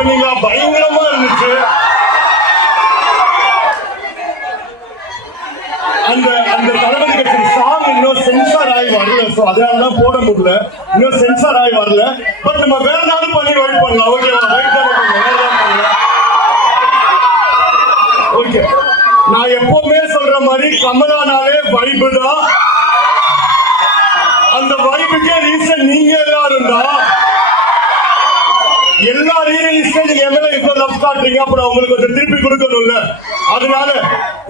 பண்ணீங்களா? பயங்கரமா இருந்துச்சு. அந்த அந்த தளபதி கட்சி சாங் இன்னும் சென்சார் ஆகி வரல, சோ அதனாலதான் போட முடியல. இன்னும் சென்சார் ஆகி வரல. பட் நம்ம வேற நாள் பண்ணி வெயிட் பண்ணலாம். ஓகேவா? வெயிட் பண்ணலாம். ஓகே, நான் எப்பவுமே சொல்ற மாதிரி கமலானாலே வைப் தான். அந்த வைப்புக்கே ரீசன் நீங்க எல்லாரும் தான். எல்லா ரீசன் நீங்க எம்எல்ஏ இவ்வளவு லவ் காட்டுறீங்க, அப்புறம் உங்களுக்கு வந்து திருப்பி கொடுக்கணும்ல. அதனால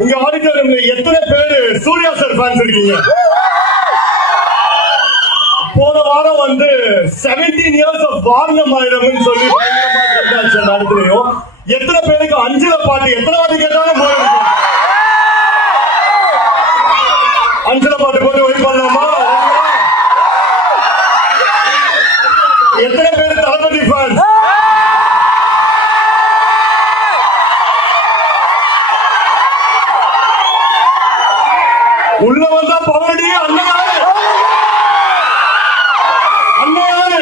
இங்க ஆடிட்டோரியம்ல எத்தனை பேரு சூர்யா சார் ஃபேன்ஸ் இருக்கீங்க? போன வாரம் வந்து 17 years of வாரணம் ஆயிரம்னு சொல்லி நடத்துலையும் எத்தனை பேருக்கு அஞ்சல பாட்டு எத்தனை வாட்டி கேட்டாலும் போயிருக்கு. அஞ்சல பாட்டு போட்டு வெயிட் பண்ணலாமா? எத்தனை பேர் தளபதி ஃபேன்ஸ்? உள்ள வந்தா பவனடி அண்ணனாரு அண்ணனாரு.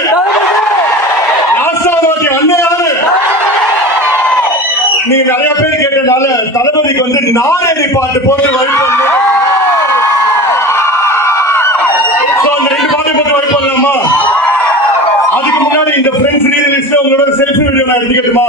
நீங்க நிறைய பேர் கேட்டனால தளபதிக்கு வந்து நானடி பாட்டு போட்டு வைப் பண்ண. அந்த 2 பாட்டு போட்டு வைப் பண்ணலாமா? அதுக்கு முன்னாடி இந்த ஃப்ரெண்ட்ஸ் ரீலிஸ்ட்ல உங்களோட செல்ஃபி வீடியோ நான் எடுத்துக்கட்டுமா?